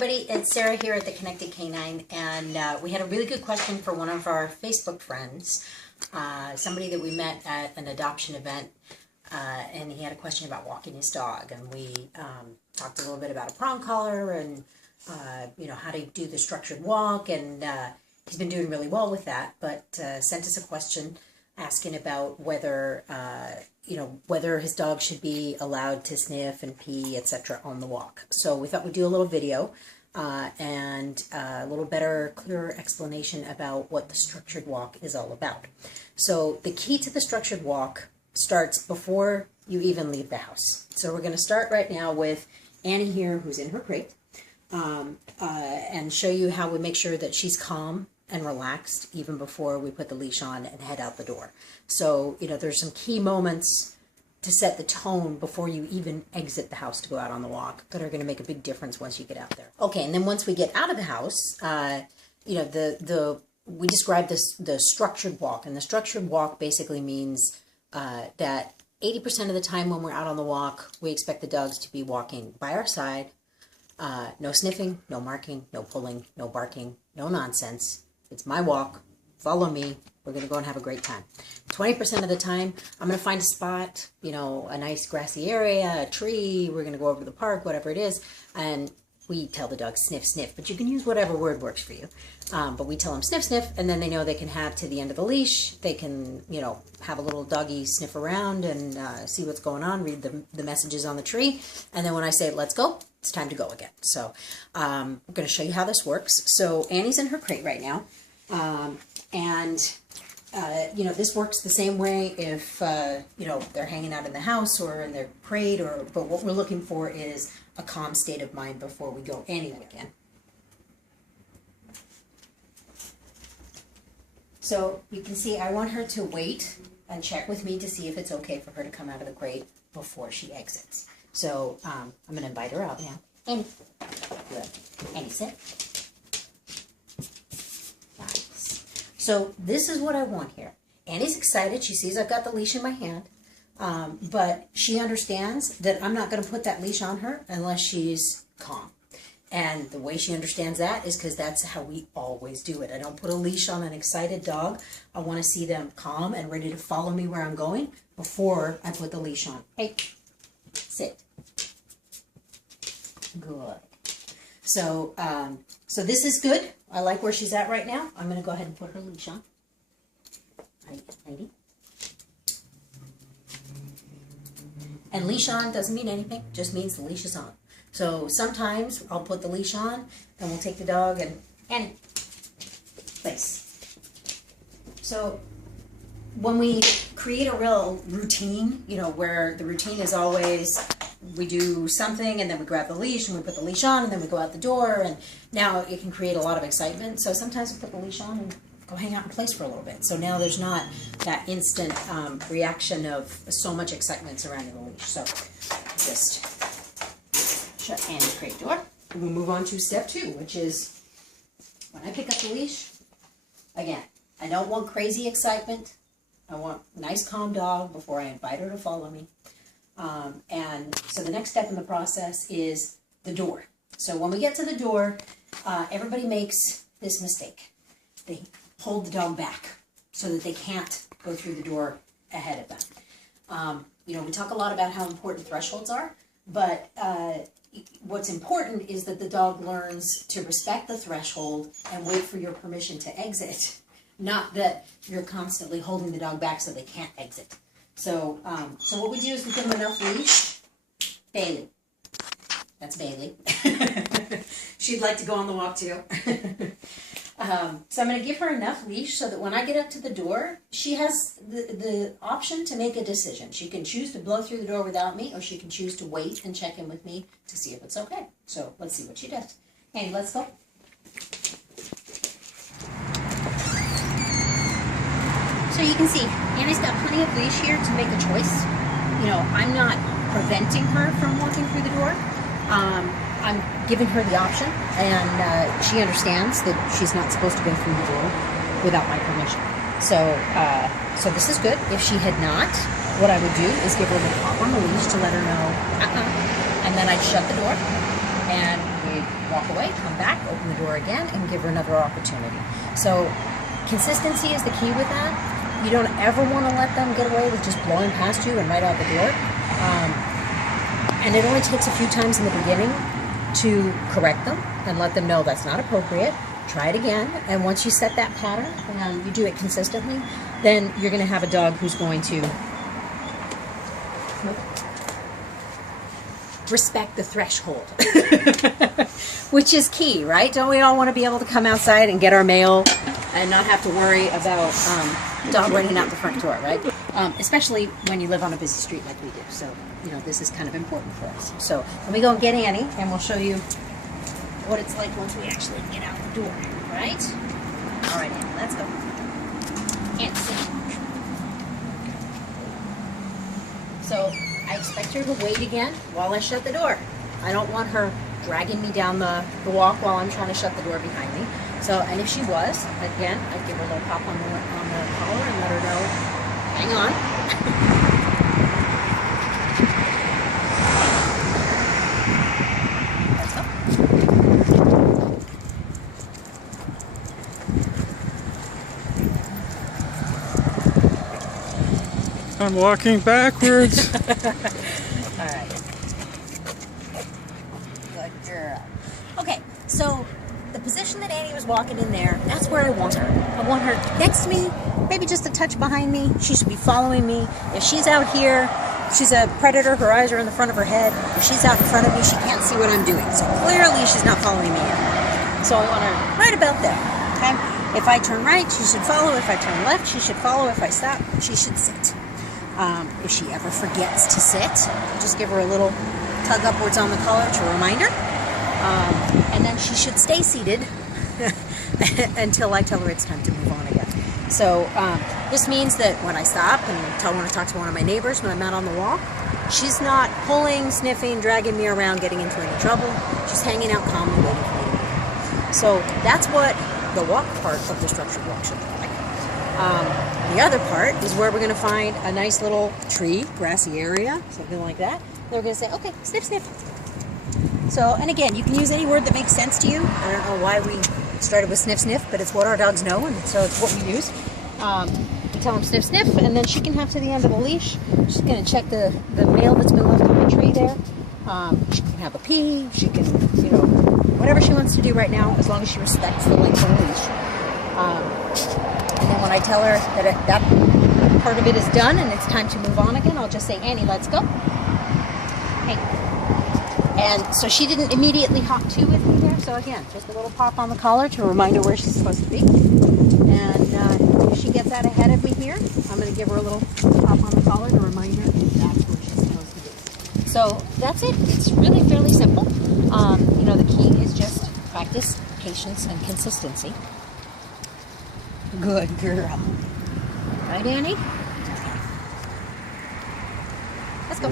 everybody, it's Sarah here at the Connected Canine, and we had a really good question for one of our Facebook friends, somebody that we met at an adoption event, and he had a question about walking his dog, and we talked a little bit about a prong collar and how to do the structured walk, and he's been doing really well with that, but sent us a question asking about whether whether his dog should be allowed to sniff and pee, etc. on the walk. So we thought we'd do a little video and a little better, clearer explanation about what the structured walk is all about. So the key to the structured walk starts before you even leave the house. So we're going to start right now with Annie here, who's in her crate, and show you how we make sure that she's calm and relaxed even before we put the leash on and head out the door. So, there's some key moments to set the tone before you even exit the house to go out on the walk that are going to make a big difference once you get out there. Okay, and then once we get out of the house, we describe the structured walk, and the structured walk basically means that 80% of the time when we're out on the walk, we expect the dogs to be walking by our side. No sniffing, no marking, no pulling, no barking, no nonsense. It's my walk. Follow me. We're going to go and have a great time. 20% of the time, I'm going to find a spot, a nice grassy area, a tree. We're going to go over to the park, whatever it is. And we tell the dog, sniff, sniff. But you can use whatever word works for you. But we tell them sniff, sniff. And then they know they can have to the end of the leash. They can, have a little doggy sniff around and see what's going on, read the messages on the tree. And then when I say, let's go, it's time to go again. So I'm going to show you how this works. So Annie's in her crate right now. This works the same way if, they're hanging out in the house or in their crate, but what we're looking for is a calm state of mind before we go anywhere again. So you can see I want her to wait and check with me to see if it's okay for her to come out of the crate before she exits. So I'm going to invite her out now. Annie. Good. Annie, sit. Nice. So this is what I want here. Annie's excited. She sees I've got the leash in my hand. But she understands that I'm not going to put that leash on her unless she's calm. And the way she understands that is because that's how we always do it. I don't put a leash on an excited dog. I want to see them calm and ready to follow me where I'm going before I put the leash on. Hey, sit. Good. So, so this is good. I like where she's at right now. I'm going to go ahead and put her leash on. Lady. And leash on doesn't mean anything. Just means the leash is on. So sometimes I'll put the leash on, then we'll take the dog and place. So when we create a real routine, where the routine is always we do something and then we grab the leash and we put the leash on and then we go out the door, and now it can create a lot of excitement. So sometimes we put the leash on and go hang out in place for a little bit. So now there's not that instant reaction of so much excitement surrounding the leash. So just shut Annie's crate door. And we'll move on to step 2, which is when I pick up the leash, again, I don't want crazy excitement. I want a nice calm dog before I invite her to follow me. And so the next step in the process is the door. So when we get to the door, everybody makes this mistake. They hold the dog back so that they can't go through the door ahead of them. We talk a lot about how important thresholds are, but what's important is that the dog learns to respect the threshold and wait for your permission to exit, not that you're constantly holding the dog back so they can't exit. So, so what we do is we give them enough leash. Bailey. That's Bailey. She'd like to go on the walk too. So I'm going to give her enough leash so that when I get up to the door, she has the option to make a decision. She can choose to blow through the door without me, or she can choose to wait and check in with me to see if it's okay. So let's see what she does. Hey, let's go. So you can see, Annie's got plenty of leash here to make a choice. I'm not preventing her from walking through the door. I'm giving her the option, and she understands that she's not supposed to go through the door without my permission. So, so this is good. If she had not, what I would do is give her a little pop on the leash to let her know, and then I'd shut the door, and we walk away, come back, open the door again, and give her another opportunity. So consistency is the key with that. You don't ever want to let them get away with just blowing past you and right out the door. And it only takes a few times in the beginning to correct them and let them know that's not appropriate. Try it again, and once you set that pattern and you do it consistently, then you're going to have a dog who's going to respect the threshold, which is key, right? Don't we all want to be able to come outside and get our mail and not have to worry about dog running out the front door, right? Especially when you live on a busy street like we do. So, you know, this is kind of important for us. So let me go and get Annie, and we'll show you what it's like once we actually get out the door, right? All right, Annie, let's go. And sit. So I expect her to wait again while I shut the door. I don't want her dragging me down the walk while I'm trying to shut the door behind me. So, and if she was, again, I'd give her a little pop on the collar and let her know, hang on. I'm walking backwards. All right. Good girl. Okay, so the position that Annie was walking in there, that's where I want her. I want her next to me, maybe just a touch behind me. She should be following me. If she's out here, she's a predator, her eyes are in the front of her head. If she's out in front of me, she can't see what I'm doing. So clearly she's not following me in. So I want her right about there. Okay? If I turn right, she should follow. If I turn left, she should follow. If I stop, she should sit. If she ever forgets to sit, just give her a little tug upwards on the collar to remind her. And then she should stay seated until I tell her it's time to move on again. So this means that when I stop and want to talk to one of my neighbors when I'm out on the walk, she's not pulling, sniffing, dragging me around, getting into any trouble. She's hanging out calmly waiting for me to move. So that's what the walk part of the structured walk should look like. The other part is where we're going to find a nice little tree, grassy area, something like that. They're going to say, okay, sniff, sniff. So, and again, you can use any word that makes sense to you. I don't know why we started with sniff, sniff, but it's what our dogs know, and so it's what we use. You tell them sniff, sniff, and then she can have to the end of the leash. She's going to check the mail that's been left on the tree there. She can have a pee. She can, you know, whatever she wants to do right now, as long as she respects the length of the leash. And then when I tell her that that part of it is done and it's time to move on again, I'll just say, Annie, let's go. Hey. And so she didn't immediately hop to with me there. So again, just a little pop on the collar to remind her where she's supposed to be. And if she gets out ahead of me here, I'm going to give her a little pop on the collar to remind her that's where she's supposed to be. So that's it. It's really fairly simple. You know, the key is just practice, patience, and consistency. Good girl. Right, Annie? Let's go.